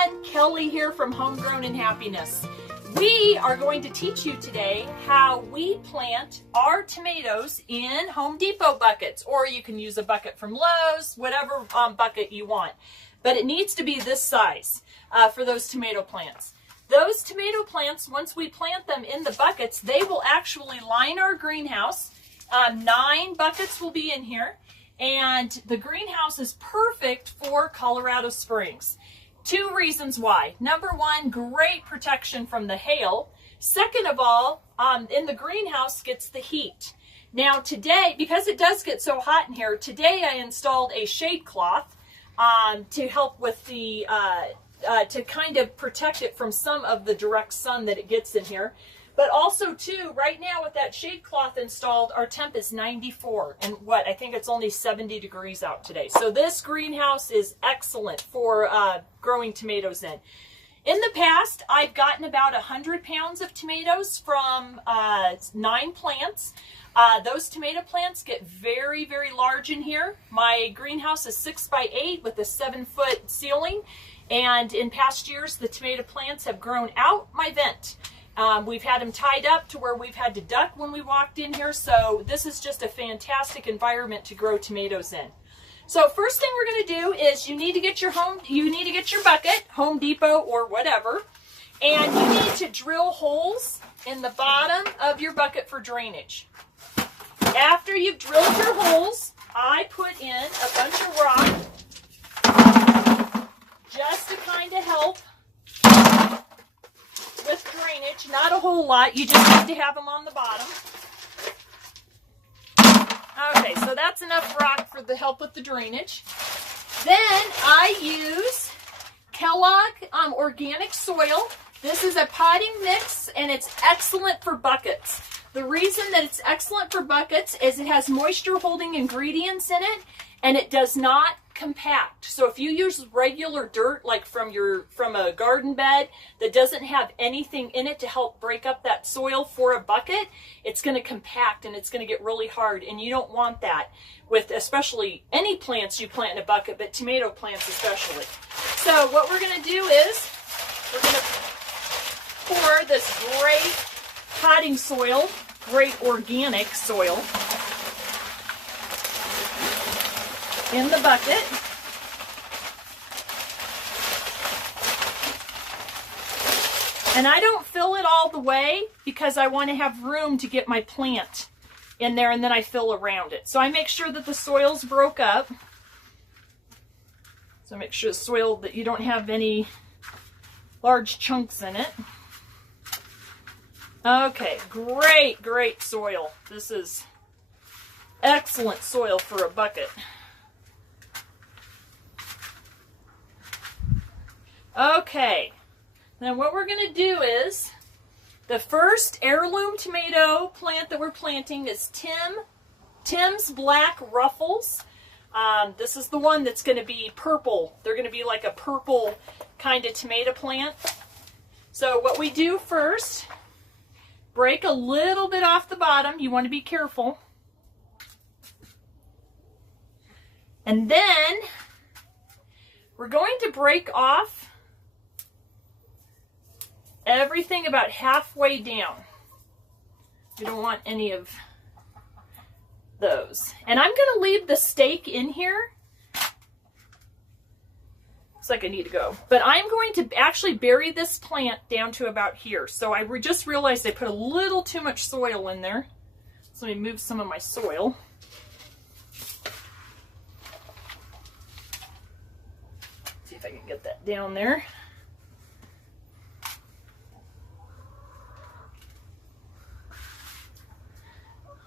everyone, Kelly here from Homegrown and Happiness. We are going to teach you today how we plant our tomatoes in Home Depot buckets, or you can use a bucket from Lowe's, whatever bucket you want. But it needs to be this size for those tomato plants. Those tomato plants, once we plant them in the buckets, they will actually line our greenhouse. 9 buckets will be in here. And the greenhouse is perfect for Colorado Springs. 2 reasons why. Number 1, great protection from the hail. Second of all, in the greenhouse gets the heat. Now today, because it does get so hot in here, today I installed a shade cloth to help with the, to kind of protect it from some of the direct sun that it gets in here. But also too, right now with that shade cloth installed, our temp is 94 and I think it's only 70 degrees out today. So this greenhouse is excellent for growing tomatoes in. In the past, I've gotten about 100 pounds of tomatoes from 9 plants. Those tomato plants get very, very large in here. My greenhouse is 6 by 8 with a 7-foot ceiling. And in past years, the tomato plants have grown out my vent. We've had them tied up to where we've had to duck when we walked in here, so this is just a fantastic environment to grow tomatoes in. So first thing we're going to do is you need to get your bucket, Home Depot or whatever, and you need to drill holes in the bottom of your bucket for drainage. After you've drilled your holes, I put in a bunch of rock just to kind of help with drainage. Not a whole lot, you just need to have them on the bottom. Okay, so that's enough rock for the help with the drainage. Then I use Kellogg organic soil. This is a potting mix and it's excellent for buckets. The reason that it's excellent for buckets is it has moisture holding ingredients in it and it does not compact. So if you use regular dirt like from a garden bed that doesn't have anything in it to help break up that soil for a bucket, it's going to compact and it's going to get really hard, and you don't want that with especially any plants you plant in a bucket, but tomato plants especially. So what we're going to do is we're going to pour this great potting soil, great organic soil, in the bucket. And I don't fill it all the way because I want to have room to get my plant in there, and then I fill around it. So I make sure that the soil's broke up. So make sure the soil that you don't have any large chunks in it. Okay, great soil. This is excellent soil for a bucket. Okay, now what we're going to do is, the first heirloom tomato plant that we're planting is Tim's Black Ruffles. This is the one that's going to be purple. They're going to be like a purple kind of tomato plant. So what we do first, break a little bit off the bottom. You want to be careful. And then we're going to break off everything about halfway down. We don't want any of those. And I'm going to leave the stake in here. Looks like I need to go. But I'm going to actually bury this plant down to about here. So I just realized I put a little too much soil in there. So let me move some of my soil. See if I can get that down there.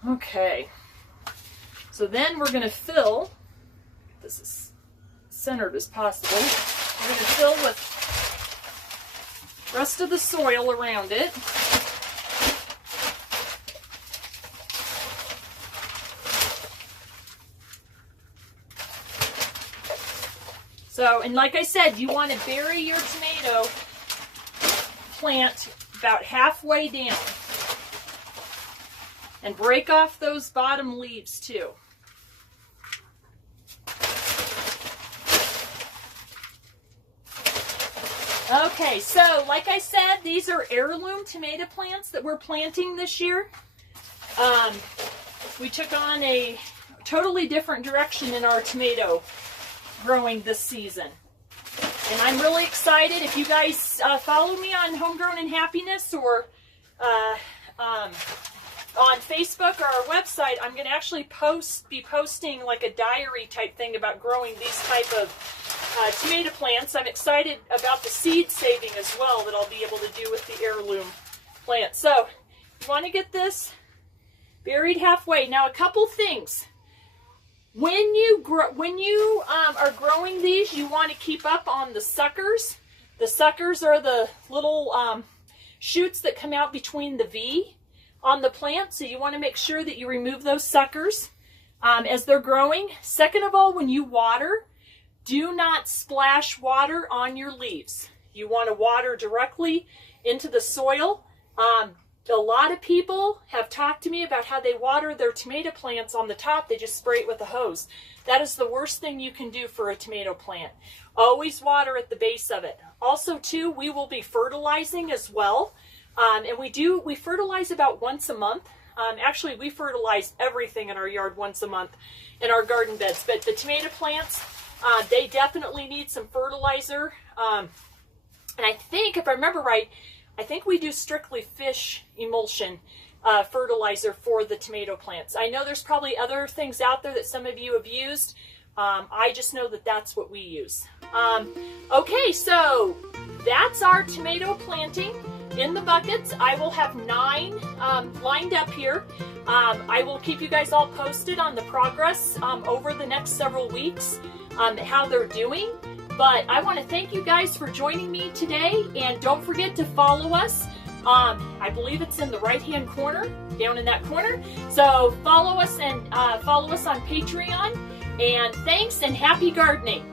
Okay, so then we're going to fill, this is centered as possible, we're going to fill with the rest of the soil around it. So, and like I said, you want to bury your tomato plant about halfway down. And break off those bottom leaves too. Okay, so like I said, these are heirloom tomato plants that we're planting this year. We took on a totally different direction in our tomato growing this season. And I'm really excited. If you guys follow me on Homegrown and Happiness or on Facebook or our website, I'm going to actually be posting like a diary type thing about growing these type of tomato plants. I'm excited about the seed saving as well that I'll be able to do with the heirloom plant. So you want to get this buried halfway. Now, a couple things. When you are growing these, you want to keep up on the suckers. The suckers are the little shoots that come out between the V on the plant, so you want to make sure that you remove those suckers as they're growing. Second of all, when you water, do not splash water on your leaves. You want to water directly into the soil. A lot of people have talked to me about how they water their tomato plants on the top. They just spray it with a hose. That is the worst thing you can do for a tomato plant. Always water at the base of it. Also, too, we will be fertilizing as well. And we fertilize about once a month. Actually, we fertilize everything in our yard once a month in our garden beds. But the tomato plants, they definitely need some fertilizer. And I think, if I remember right, I think we do strictly fish emulsion fertilizer for the tomato plants. I know there's probably other things out there that some of you have used. I just know that that's what we use. Okay, so that's our tomato planting in the buckets. I will have 9 lined up here. I will keep you guys all posted on the progress over the next several weeks, how they're doing. But I want to thank you guys for joining me today, and don't forget to follow us. I believe it's in the right-hand corner, down in that corner. So follow us and follow us on Patreon. And thanks and happy gardening.